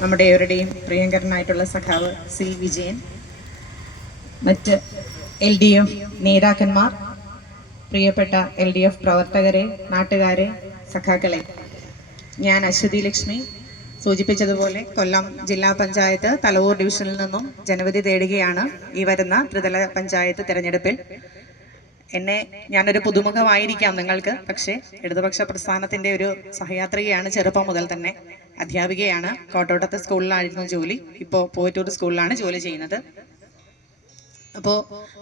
നമ്മുടെ ഏവരുടെയും പ്രിയങ്കരനായിട്ടുള്ള സഖാവ് സി വിജയൻ മറ്റ് എൽ ഡി എഫ് നേതാക്കന്മാർ പ്രിയപ്പെട്ട എൽ ഡി എഫ് പ്രവർത്തകരെ നാട്ടുകാരെ സഖാക്കളെ ഞാൻ അശ്വതി ലക്ഷ്മി സൂചിപ്പിച്ചതുപോലെ കൊല്ലം ജില്ലാ പഞ്ചായത്ത് തലവൂർ ഡിവിഷനിൽ നിന്നും ജനവിധി തേടുകയാണ് ഈ വരുന്ന ത്രിതല പഞ്ചായത്ത് തിരഞ്ഞെടുപ്പിൽ. എന്നെ ഞാനൊരു പുതുമുഖമായിരിക്കാം നിങ്ങൾക്ക്. പക്ഷേ ഇടതുപക്ഷ പ്രസ്ഥാനത്തിന്റെ ഒരു സഹയാത്രികയാണ് ചെറുപ്പം മുതൽ തന്നെ അധ്യാപികയാണ്. കോട്ടോട്ടത്തെ സ്കൂളിലായിരുന്നു ജോലി. ഇപ്പോൾ പോയറ്റൂർ സ്കൂളിലാണ് ജോലി ചെയ്യുന്നത്. അപ്പോൾ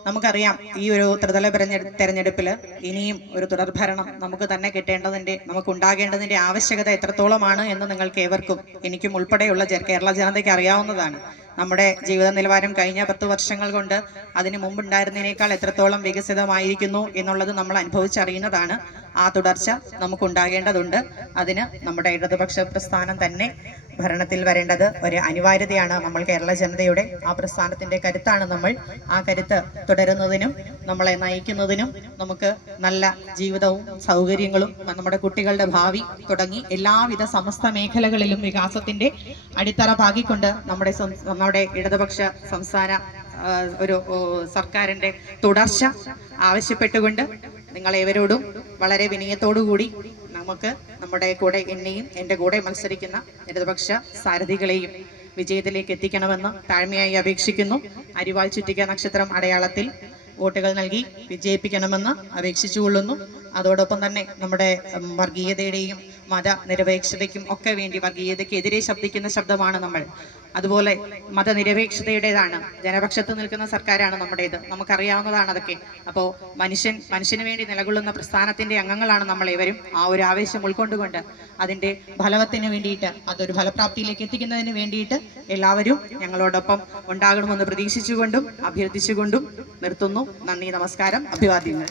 നമുക്കറിയാം ഈ ഒരു ത്രിതല തെരഞ്ഞെടു തെരഞ്ഞെടുപ്പിൽ ഇനിയും ഒരു തുടർഭരണം നമുക്ക് തന്നെ കിട്ടേണ്ടതിന്റെ നമുക്ക് ഉണ്ടാകേണ്ടതിന്റെ ആവശ്യകത എത്രത്തോളമാണ് എന്ന് നിങ്ങൾക്ക് ഏവർക്കും എനിക്കും ഉൾപ്പെടെയുള്ള കേരള ജനതയ്ക്ക് അറിയാവുന്നതാണ്. നമ്മുടെ ജീവിത നിലവാരം കഴിഞ്ഞ പത്ത് വർഷങ്ങൾ കൊണ്ട് അതിന് മുമ്പുണ്ടായിരുന്നതിനേക്കാൾ എത്രത്തോളം വികസിതമായിരിക്കുന്നു എന്നുള്ളത് നമ്മൾ അനുഭവിച്ചറിയുന്നതാണ്. ആ തുടർച്ച നമുക്കുണ്ടാകേണ്ടതുണ്ട്. അതിന് നമ്മുടെ ഇടതുപക്ഷ പ്രസ്ഥാനം തന്നെ ഭരണത്തിൽ വരേണ്ടത് ഒരു അനിവാര്യതയാണ് നമ്മൾ കേരള ജനതയുടെ ആ പ്രസ്ഥാനത്തിന്റെ കരുത്താണ് നമ്മൾ. ആ കരുത്ത് തുടരുന്നതിനും നമ്മളെ നയിക്കുന്നതിനും നമുക്ക് നല്ല ജീവിതവും സൗകര്യങ്ങളും നമ്മുടെ കുട്ടികളുടെ ഭാവി തുടങ്ങി എല്ലാവിധ സമസ്ത മേഖലകളിലും വികാസത്തിന്റെ അടിത്തറ പാകിക്കൊണ്ട് നമ്മുടെ നമ്മുടെ ഇടതുപക്ഷ സംസ്ഥാന ഒരു സർക്കാരിന്റെ തുടർച്ച ആവശ്യപ്പെട്ടുകൊണ്ട് നിങ്ങളേവരോടും വളരെ വിനയത്തോടുകൂടി നമുക്ക് നമ്മുടെ കൂടെ എന്നെയും എന്റെ കൂടെ മത്സരിക്കുന്ന ഇടതുപക്ഷ സാരഥികളെയും വിജയത്തിലേക്ക് എത്തിക്കണമെന്ന് താഴ്മയായി അപേക്ഷിക്കുന്നു. അരിവാൾ ചുറ്റിക്ക നക്ഷത്രം അടയാളത്തിൽ വോട്ടുകൾ നൽകി വിജയിപ്പിക്കണമെന്ന് അപേക്ഷിച്ചുകൊള്ളുന്നു. അതോടൊപ്പം തന്നെ നമ്മുടെ വർഗീയതയുടെയും മതനിരപേക്ഷതയ്ക്കും ഒക്കെ വേണ്ടി വർഗീയതയ്ക്കെതിരെ ശബ്ദിക്കുന്ന ശബ്ദമാണ് നമ്മൾ. അതുപോലെ മതനിരപേക്ഷതയുടേതാണ്. ജനപക്ഷത്ത് നിൽക്കുന്ന സർക്കാരാണ് നമ്മുടേത്. നമുക്കറിയാവുന്നതാണ് അതൊക്കെ. അപ്പോൾ മനുഷ്യൻ മനുഷ്യന് വേണ്ടി നിലകൊള്ളുന്ന പ്രസ്ഥാനത്തിന്റെ അംഗങ്ങളാണ് നമ്മൾ ഇവരും. ആ ഒരു ആവേശം ഉൾക്കൊണ്ടുകൊണ്ട് അതിന്റെ ഫലവത്തിന് വേണ്ടിയിട്ട് അതൊരു ഫലപ്രാപ്തിയിലേക്ക് എത്തിക്കുന്നതിന് വേണ്ടിയിട്ട് എല്ലാവരും ഞങ്ങളോടൊപ്പം ഉണ്ടാകണമെന്ന് പ്രതീക്ഷിച്ചുകൊണ്ടും അഭ്യർത്ഥിച്ചുകൊണ്ടും നിർത്തുന്നു. നന്ദി നമസ്കാരം. അഭിവാദ്യങ്ങൾ.